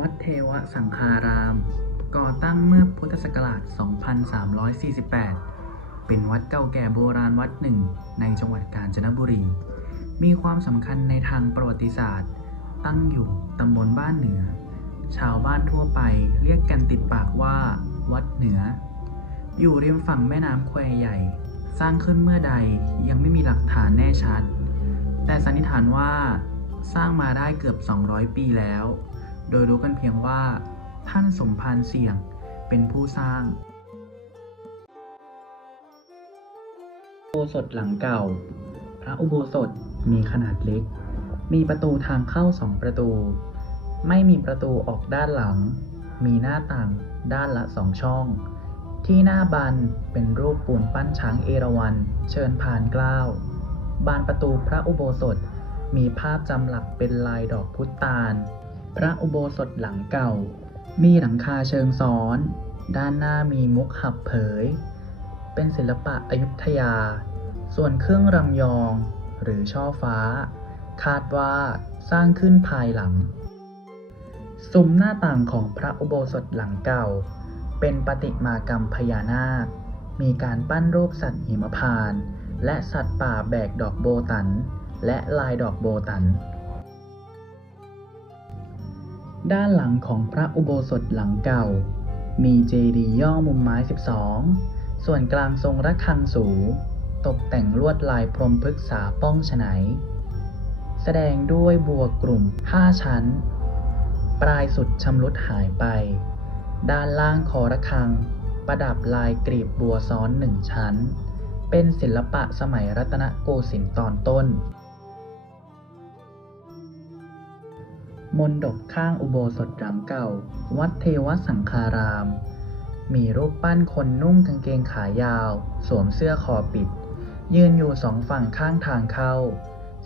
วัดเทวสังคาราม ก่อตั้งเมื่อพุทธศักราช 2348 เป็นวัดเก่าแก่โบราณวัดหนึ่งในจังหวัดกาญจนบุรี มีความสำคัญในทางประวัติศาสตร์ ตั้งอยู่ตำบลบ้านเหนือ ชาวบ้านทั่วไปเรียกกันติดปากว่า วัดเหนือ อยู่ริมฝั่งแม่น้ำแควใหญ่ สร้างขึ้นเมื่อใดยังไม่มีหลักฐานแน่ชัด แต่สันนิษฐานว่าสร้างมาได้เกือบ 200 ปีแล้ว โดยรู้กันเพียงว่า ท่านสมภารเสี่ยงเป็นผู้สร้างอุโบสถหลังเก่า พระอุโบสถมีขนาดเล็ก มีประตูทางเข้าสองประตู ไม่มีประตูออกด้านหลัง มีหน้าต่างด้านละสองช่อง ที่หน้าบานเป็นรูปปูนปั้นช้างเอราวัณเชิญผ่านเกล้าบานประตูพระอุโบสถมีภาพจำหลักเป็นลายดอกพุตาล พระอุโบสถหลังเก่า มีหลังคาเชิงซ้อน ด้านหน้ามีมุกหับเผย เป็นศิลปะอยุธยา ส่วนเครื่องรำยองหรือช่อฟ้า คาดว่าสร้างขึ้นภายหลัง ซุ้มหน้าต่างของพระอุโบสถหลังเก่า เป็นปฏิมากรรมพญานาค มีการปั้นรูปสัตว์หิมพานต์และสัตว์ป่าแบกดอกโบตัน และลายดอกโบตัน ด้านหลังของพระอุโบสถหลังเก่า มีเจดีย์ย่อมุมไม้ 12 ส่วนกลางทรงระฆังสูงตกแต่งลวดลายพรมพฤกษาป้องฉไนแสดงด้วยบัวกลุ่ม 5 ชั้น ปลายสุดชำรุดหายไป ด้านล่างคอระฆัง ประดับลายกรีบบัวซ้อนหนึ่งชั้น เป็นศิลปะสมัยรัตนโกสินทร์ตอนต้น มนดบข้างอุโบสถหลังเก่า วัดเทวสังคาราม มีรูปปั้นคนนุ่งกางเกงขายาว สวมเสื้อคอปิด ยืนอยู่สองฝั่งข้างทางเข้า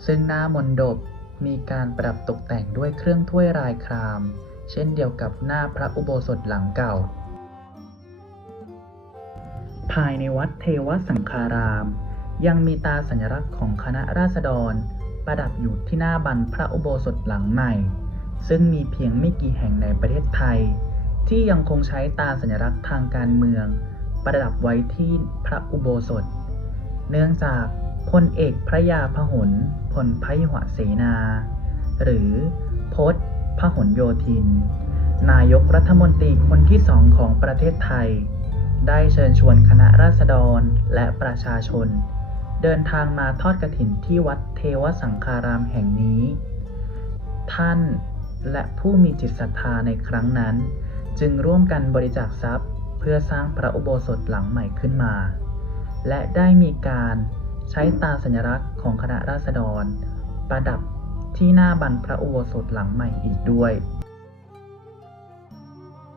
ซึ่งหน้ามนดบมีการประดับตกแต่งด้วยเครื่องถ้วยรายคราม เช่นเดียวกับหน้าพระอุโบสถหลังเก่า ภายในวัดเทวสังคาราม ยังมีตาสัญลักษณ์ของคณะราษฎร ประดับอยู่ที่หน้าบันพระอุโบสถหลังใหม่ ซึ่งมีเพียงไม่กี่แห่งในประเทศไทย ที่ยังคงใช้ตาสัญลักษณ์ทางการเมือง ประดับไว้ที่พระอุโบสถ เนื่องจากพลเอกพระยาพหลพลพยุหเสนา หรือพศพหลโยธิน นายกรัฐมนตรีคนที่สองของประเทศไทย ได้เชิญชวนคณะราษฎรและประชาชน เดินทางมาทอดกฐินที่วัดเทวสังคารามแห่งนี้ ท่าน และผู้มีจิตศรัทธาในครั้งนั้น จึงร่วมกันบริจาคทรัพย์ เพื่อสร้างพระอุโบสถหลังใหม่ขึ้นมา และได้มีการใช้ตาสัญลักษณ์ของคณะราษฎร ประดับที่หน้าบันพระอุโบสถหลังใหม่อีกด้วย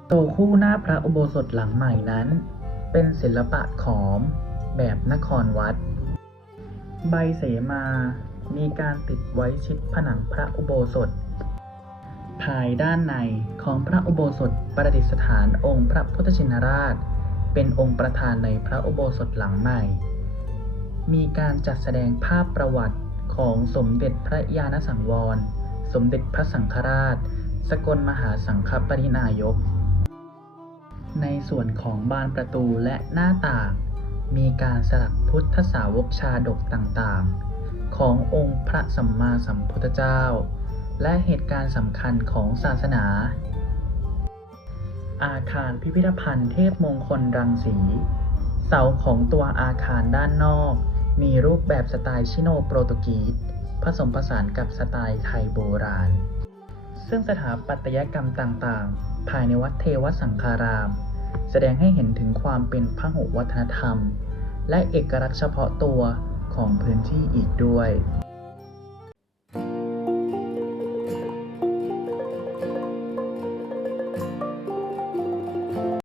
โตคู่หน้าพระอุโบสถหลังใหม่นั้น เป็นศิลปะขอม แบบนครวัด ใบเสมา มีการติดไว้ชิดผนังพระอุโบสถ ภายด้านในของพระอุโบสถประดิษฐานองค์พระพุทธชินราช เป็นองค์ประธานในพระอุโบสถหลังใหม่ มีการจัดแสดงภาพประวัติของสมเด็จพระญาณสังวร สมเด็จพระสังฆราช สกลมหาสังฆปรินายก ในส่วนของบานประตูและหน้าต่าง มีการสลักพุทธสาวกชาดกต่างๆ ขององค์พระสัมมาสัมพุทธเจ้า และเหตุการณ์สำคัญของศาสนา อาคารพิพิธภัณฑ์เทพมงคลรังสี เสาของตัวอาคารด้านนอก มีรูปแบบสไตล์ชิโนโปรตุกีสผสมผสานกับสไตล์ไทยโบราณ ซึ่งสถาปัตยกรรมต่างๆ ภายในวัดเทวสังคาราม แสดงให้เห็นถึงความเป็นพหุวัฒนธรรม และเอกลักษณ์เฉพาะตัวของพื้นที่อีกด้วย